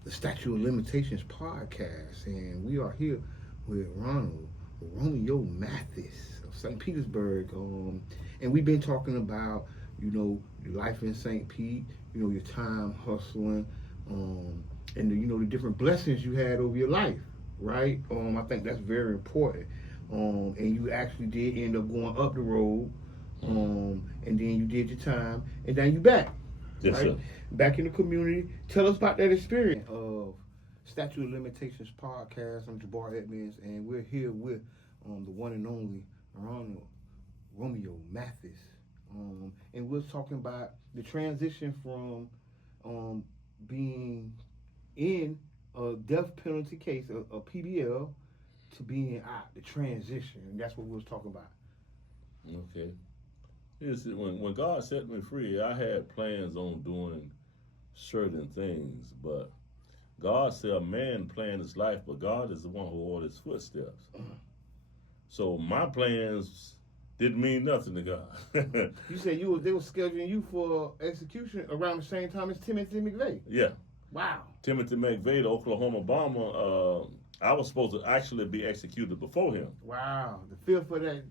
the Statute of Limitations podcast. And we are here with Romeo Mathis of St. Petersburg. And we've been talking about, your life in St. Pete, your time hustling, and the different blessings you had over your life, right? I think that's very important. And you actually did end up going up the road. And then you did your time, and then you back. Yes, right? sir. Back in the community. Tell us about that experience of Statute of Limitations podcast. I'm Jabaar Edmond, and we're here with the one and only Romeo Mathis. And we're talking about the transition from being in a death penalty case, a PBL, to being out, the transition. And that's what we was talking about. Okay. When God set me free, I had plans on doing certain things, but God said a man planned his life, but God is the one who ordered his footsteps. So my plans didn't mean nothing to God. You said they were scheduling you for execution around the same time as Timothy McVeigh. Yeah. Wow. Timothy McVeigh, the Oklahoma bomber, I was supposed to actually be executed before him. Wow. The feel for that.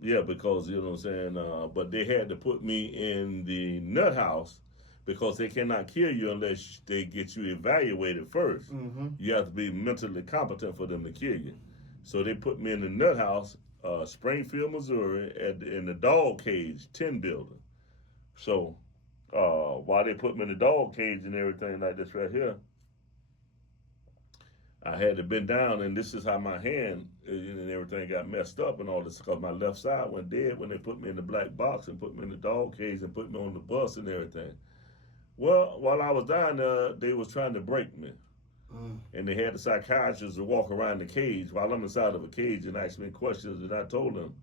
Yeah, because, you know what I'm saying, but they had to put me in the nut house because they cannot kill you unless they get you evaluated first. Mm-hmm. You have to be mentally competent for them to kill you. So they put me in the nut house, Springfield, Missouri, in the dog cage, 10 building. So while they put me in the dog cage and everything like this right here, I had to bend down, and this is how my hand and everything got messed up and all this, because my left side went dead when they put me in the black box and put me in the dog cage and put me on the bus and everything. Well, while I was down there, they was trying to break me. And they had the psychiatrist to walk around the cage while I'm inside of a cage and ask me questions, and I told them,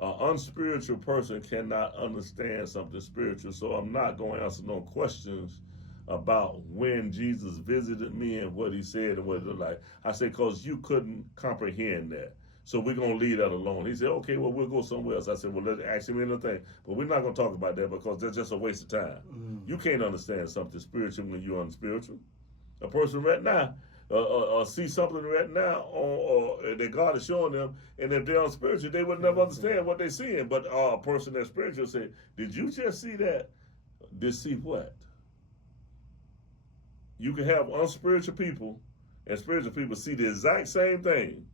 an unspiritual person cannot understand something spiritual, so I'm not going to answer no questions about when Jesus visited me and what he said and what it looked like. I said, because you couldn't comprehend that. So we're going to leave that alone. He said, okay, well, we'll go somewhere else. I said, well, let's ask him anything. But we're not going to talk about that because that's just a waste of time. You can't understand something spiritual when you're unspiritual. A person right now, see something right now that God is showing them, and if they're unspiritual, they would never understand what they're seeing. But a person that's spiritual say, did you just see that? Did see what? You can have unspiritual people and spiritual people see the exact same thing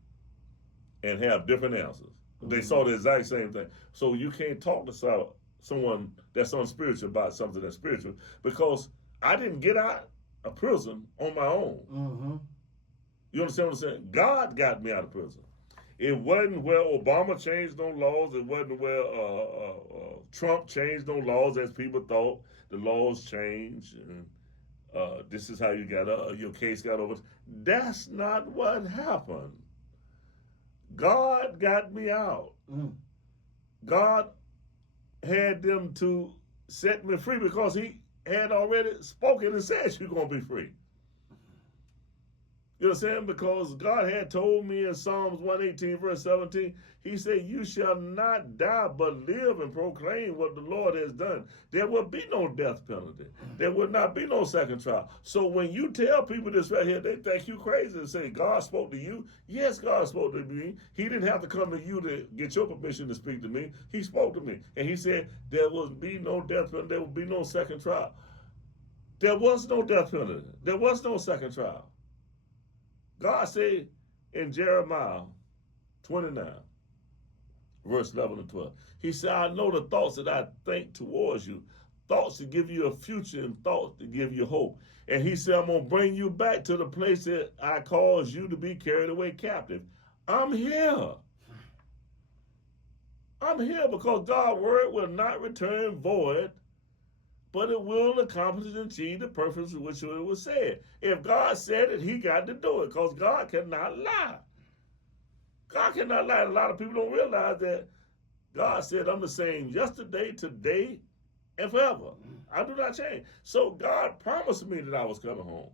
and have different answers. They saw the exact same thing. So you can't talk to someone that's unspiritual about something that's spiritual, because I didn't get out of prison on my own. Mm-hmm. You understand what I'm saying? God got me out of prison. It wasn't where Obama changed no laws. It wasn't where Trump changed no laws as people thought. The laws changed. And, this is how you got your case got over. That's not what happened. God got me out. God had them to set me free because he had already spoken and said you're going to be free. You know what I'm saying? Because God had told me in Psalms 118, verse 17, he said, you shall not die, but live and proclaim what the Lord has done. There will be no death penalty. There will not be no second trial. So when you tell people this right here, they think you crazy and say, God spoke to you. Yes, God spoke to me. He didn't have to come to you to get your permission to speak to me. He spoke to me. And he said, there will be no death penalty. There will be no second trial. There was no death penalty. There was no second trial. God said in Jeremiah 29, verse 11 and 12, he said, I know the thoughts that I think towards you, thoughts to give you a future and thoughts to give you hope. And he said, I'm going to bring you back to the place that I caused you to be carried away captive. I'm here. I'm here because God's word will not return void, but it will accomplish and achieve the purpose for which it was said. If God said it, he got to do it, because God cannot lie. God cannot lie. A lot of people don't realize that God said, I'm the same yesterday, today, and forever. I do not change. So God promised me that I was coming home.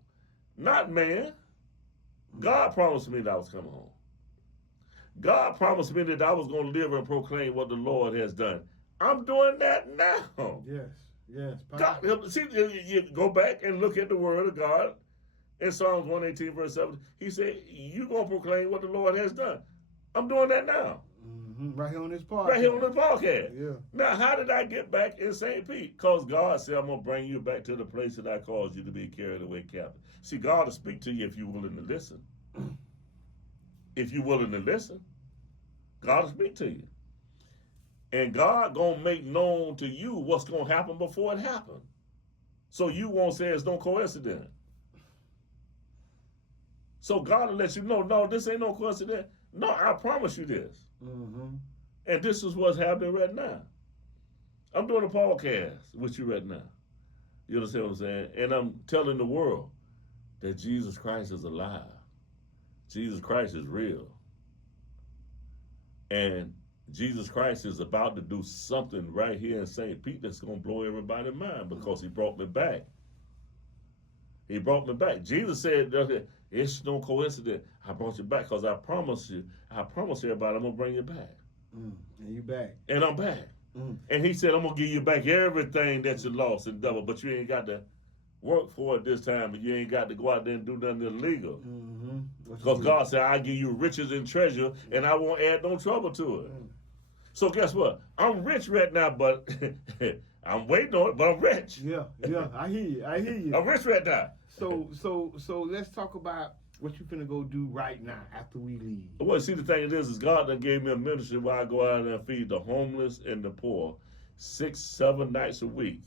Not man. God promised me that I was coming home. God promised me that I was going to live and proclaim what the Lord has done. I'm doing that now. Yes. Yes. God, see, you go back and look at the word of God in Psalms 118, verse 7. He said, you're going to proclaim what the Lord has done. I'm doing that now. Mm-hmm. Right here on this podcast. Right here on this podcast. Yeah. Now, how did I get back in St. Pete? Because God said, I'm going to bring you back to the place that I caused you to be carried away captive. See, God will speak to you if you're willing to listen. If you're willing to listen, God will speak to you. And God going to make known to you what's going to happen before it happens. So you won't say it's no coincidence. So God will let you know, no, this ain't no coincidence. No, I promise you this. Mm-hmm. And this is what's happening right now. I'm doing a podcast with you right now. You understand what I'm saying? And I'm telling the world that Jesus Christ is alive. Jesus Christ is real. And Jesus Christ is about to do something right here in St. Pete that's going to blow everybody's mind, because he brought me back. He brought me back. Jesus said, it's no coincidence. I brought you back because I promise everybody I'm going to bring you back. And you back. And I'm back. And he said, I'm going to give you back everything that you lost in double, but you ain't got to work for it this time, and you ain't got to go out there and do nothing illegal. Because God said, I give you riches and treasure, and I won't add no trouble to it. So guess what? I'm rich right now, but I'm waiting on it, but I'm rich. Yeah, I hear you. I'm rich right now. So let's talk about what you finna go do right now after we leave. Well, see, the thing is God done gave me a ministry where I go out and feed the homeless and the poor 6-7 nights a week.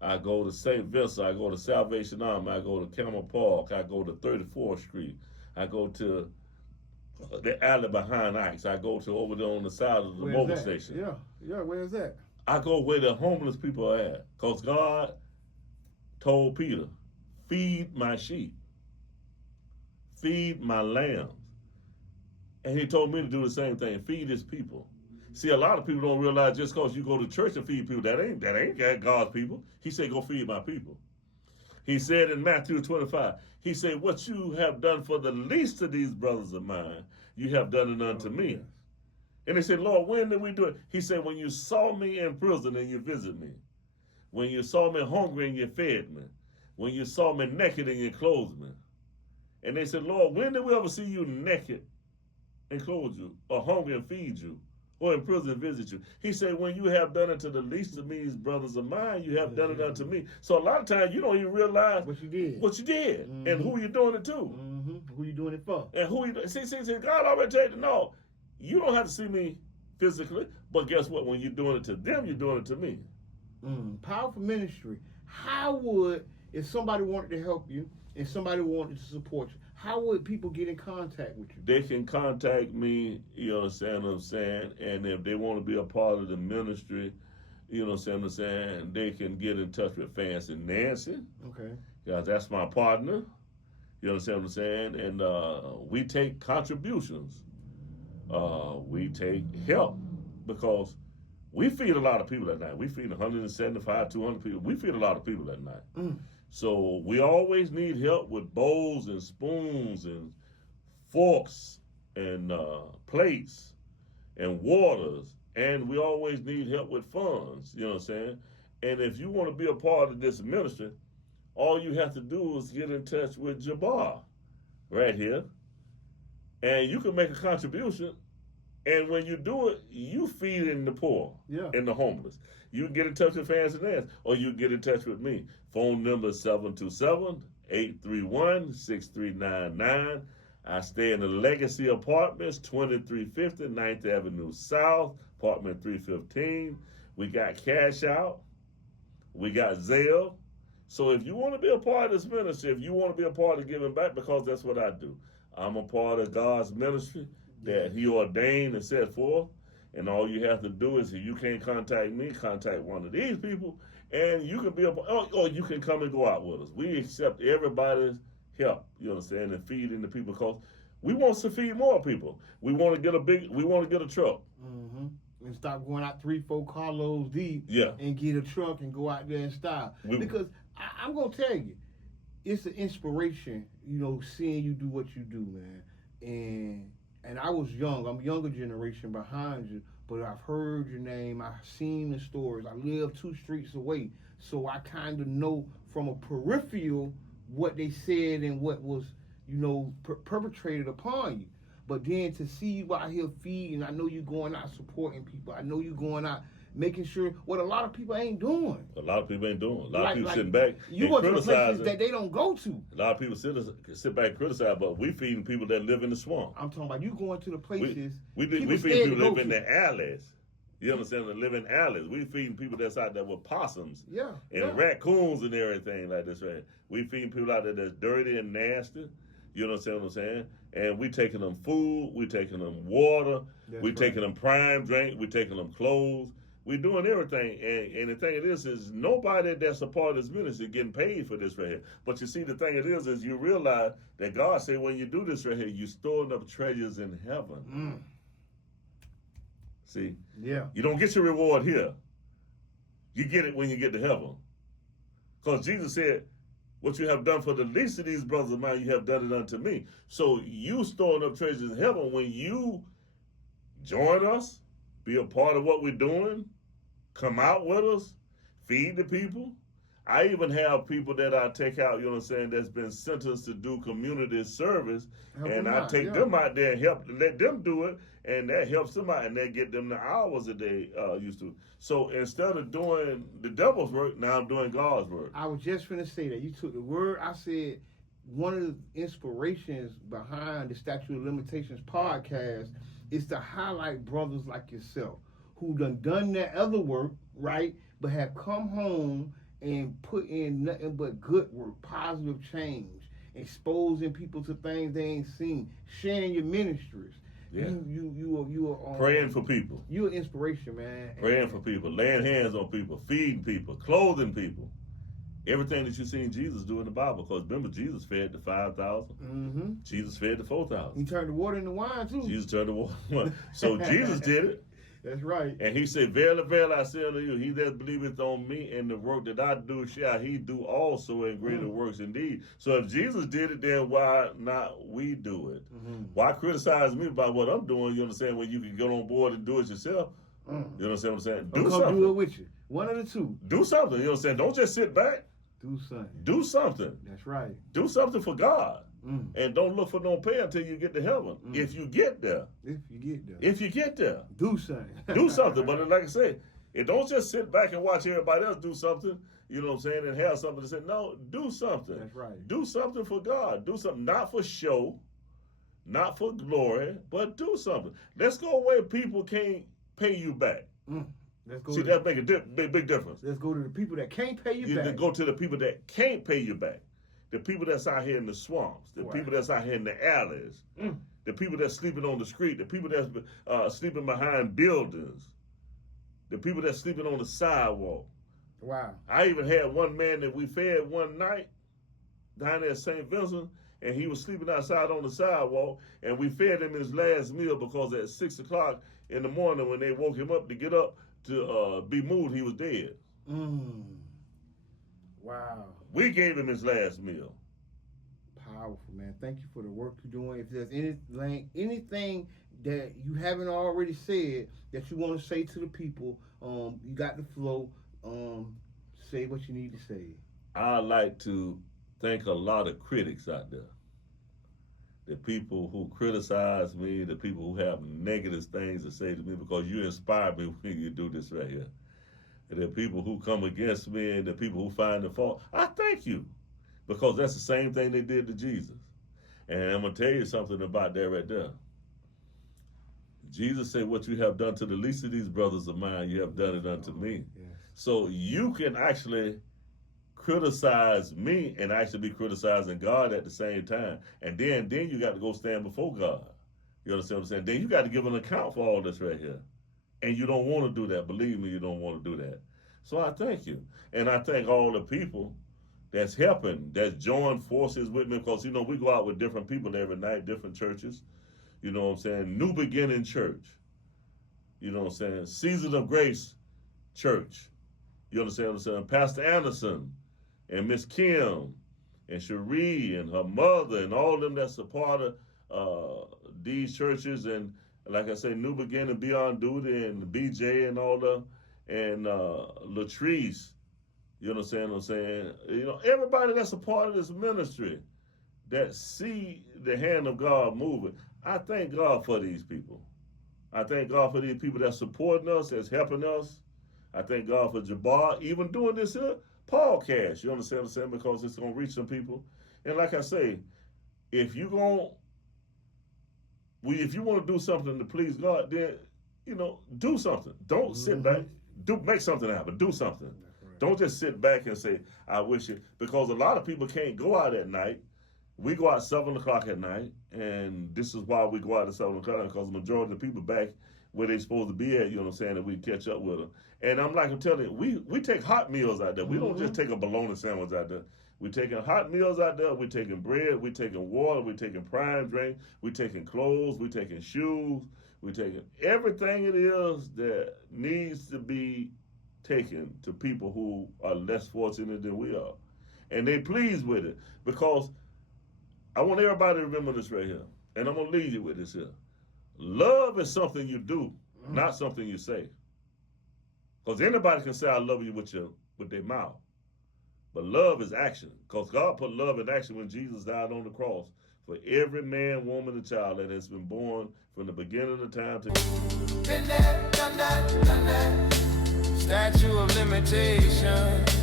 I go to St. Vincent, I go to Salvation Army, I go to Camel Park, I go to 34th Street, I go to the alley behind Ike's, I go to over there on the side of the mobile station. Yeah, where's that? I go where the homeless people are at, because God told Peter, feed my sheep, feed my lambs. And he told me to do the same thing, feed his people. See, a lot of people don't realize just because you go to church and feed people, that ain't God's people. He said, go feed my people. He said in Matthew 25, he said, what you have done for the least of these brothers of mine, you have done it unto me. Yes. And they said, Lord, when did we do it? He said, when you saw me in prison and you visited me. When you saw me hungry and you fed me. When you saw me naked and you clothed me. And they said, Lord, when did we ever see you naked and clothe you, or hungry and feed you, or in prison and visit you? He said, when you have done it to the least of these brothers of mine, you have done it unto me. So a lot of times you don't even realize what you did, and who you're doing it to. Who you doing it for. And who you, see, God already told you, no, you don't have to see me physically, but guess what? When you're doing it to them, you're doing it to me. Powerful ministry. How would, if somebody wanted to help you and somebody wanted to support you, how would people get in contact with you? They can contact me, you understand what I'm saying? And if they want to be a part of the ministry, you know what I'm saying, they can get in touch with Fancy Nancy. Okay. Because that's my partner. You understand what I'm saying? And we take contributions. We take help, because we feed a lot of people at night. We feed 175, 200 people. We feed a lot of people at night. So we always need help with bowls and spoons and forks and plates and waters, and we always need help with funds. You know what I'm saying? And if you want to be a part of this ministry, all you have to do is get in touch with Jabbar right here, and you can make a contribution. And when you do it, you feed in the poor and the homeless. You can get in touch with Fans and Ants, or you can get in touch with me. Phone number 727-831-6399. I stay in the Legacy Apartments, 2350 9th Avenue South, apartment 315. We got Cash Out. We got Zelle. So if you want to be a part of this ministry, if you want to be a part of giving back, because that's what I do. I'm a part of God's ministry that He ordained and set forth. And all you have to do is, if you can't contact me, contact one of these people, and you can be or you can come and go out with us. We accept everybody's help, you understand, and feeding the people, because we want to feed more people. We want to get a truck. Mm-hmm. And stop going out 3-4 carloads deep. Yeah. And get a truck and go out there and style. Because I'm gonna tell you, it's an inspiration, seeing you do what you do, man. And I was young. I'm younger generation behind you, but I've heard your name. I've seen the stories. I live 2 streets away, so I kind of know from a peripheral what they said and what was, perpetrated upon you. But then to see you out here feeding, I know you going out supporting people. I know you going out making sure what a lot of people ain't doing. A lot of people ain't doing. A lot of people sitting back you and go to the criticizing. places that they don't go to. A lot of people sit back and criticize, but we feeding people that live in the swamp. I'm talking about you going to the places. We feeding people that live in the alleys. You understand? That live in alleys. We feeding people that's out there with possums and raccoons and everything like this, right? We feeding people out there that's dirty and nasty. You understand what I'm saying? And we taking them food, we taking them water, taking them prime drink, we taking them clothes. We doing everything, and the thing it is nobody that's a part of this ministry getting paid for this right here. But you see, the thing it is you realize that God said when you do this right here, you storing up treasures in heaven. See? Yeah. You don't get your reward here. You get it when you get to heaven. Because Jesus said, what you have done for the least of these brothers of mine, you have done it unto me. So you storing up treasures in heaven when you join us, be a part of what we're doing, come out with us, feed the people. I even have people that I take out, you know what I'm saying, that's been sentenced to do community service, and I take them out there and let them do it, and that helps them out, and that get them the hours that they used to. So instead of doing the devil's work, now I'm doing God's work. I was just going to say that. You took the word. I said one of the inspirations behind the Statute of Limitations podcast is to highlight brothers like yourself who done that other work, right, but have come home and put in nothing but good work, positive change, exposing people to things they ain't seen, sharing your ministries. Yeah. You are praying for people. You're an inspiration, man. Praying for people, laying hands on people, feeding people, clothing people. Everything that you seen Jesus do in the Bible. Because remember, Jesus fed the 5,000. Mm-hmm. Jesus fed the 4,000. He turned the water into wine too. Jesus turned the water into wine. So Jesus did it. That's right. And he said, verily, verily, I say unto you, he that believeth on me and the work that I do shall he do also, and greater works indeed. So if Jesus did it, then why not we do it? Mm-hmm. Why criticize me about what I'm doing, you understand, when you can get on board and do it yourself? You understand what I'm saying? Do something. Do it with you. One of the two. Do something, you know what I'm saying? Don't just sit back. Do something. Do something. That's right. Do something for God. And don't look for no pay until you get to heaven. If you get there. If you get there. Do something. Do something. But like I say, it don't just sit back and watch everybody else do something, you know what I'm saying, and have something to say. No, do something. That's right. Do something for God. Do something, not for show, not for glory, but do something. Let's go where people can't pay you back. Let's go. See, that make a big difference. Let's go to the people that can't pay you back. Let's go to the people that can't pay you back. The people that's out here in the swamps, the people that's out here in the alleys, the people that's sleeping on the street, the people that's sleeping behind buildings, the people that's sleeping on the sidewalk. Wow. I even had one man that we fed one night down there at St. Vincent, and he was sleeping outside on the sidewalk, and we fed him his last meal because at 6 o'clock in the morning when they woke him up to get up to be moved, he was dead. Wow. We gave him his last meal. Powerful, man. Thank you for the work you're doing. If there's anything that you haven't already said that you want to say to the people, you got the flow. Say what you need to say. I like to thank a lot of critics out there. The people who criticize me, the people who have negative things to say to me, because you inspire me when you do this right here. And the people who come against me and the people who find the fault, I thank you. Because that's the same thing they did to Jesus. And I'm going to tell you something about that right there. Jesus said, what you have done to the least of these brothers of mine, you have done it unto me. Yes. So you can actually criticize me and actually be criticizing God at the same time. And then you got to go stand before God. You understand what I'm saying? Then you got to give an account for all this right here. And you don't want to do that. Believe me, you don't want to do that. So I thank you. And I thank all the people that's helping, that's joined forces with me, because, we go out with different people every night, different churches. You know what I'm saying? New Beginning Church. You know what I'm saying? Season of Grace Church. You understand what I'm saying? Pastor Anderson and Miss Kim and Cherie and her mother and all them that's a part of these churches. And like I say, New Beginning, Beyond Duty, and BJ and all them, and Latrice. You understand what I'm saying? Everybody that's a part of this ministry that see the hand of God moving. I thank God for these people. I thank God for these people that's supporting us, that's helping us. I thank God for Jabbar even doing this here podcast. You understand what I'm saying? Because it's going to reach some people. And like I say, if you want to do something to please God, then, do something. Don't sit back. Make something happen. Do something. Don't just sit back and say, I wish it. Because a lot of people can't go out at night. We go out 7 o'clock at night, and this is why we go out at 7 o'clock, because the majority of the people back where they're supposed to be at, you know what I'm saying, and we catch up with them. And I'm telling you, we take hot meals out there. We don't just take a bologna sandwich out there. We're taking hot meals out there. We're taking bread. We're taking water. We're taking prime drink. We're taking clothes. We're taking shoes. We're taking everything it is that needs to be taken to people who are less fortunate than we are. And they pleased with it, because I want everybody to remember this right here. And I'm going to leave you with this here. Love is something you do, not something you say. Because anybody can say I love you with their mouth. But love is action. Because God put love in action when Jesus died on the cross for every man, woman, and child that has been born from the beginning of time to... Been there, done that, done that. Statute of Limitations.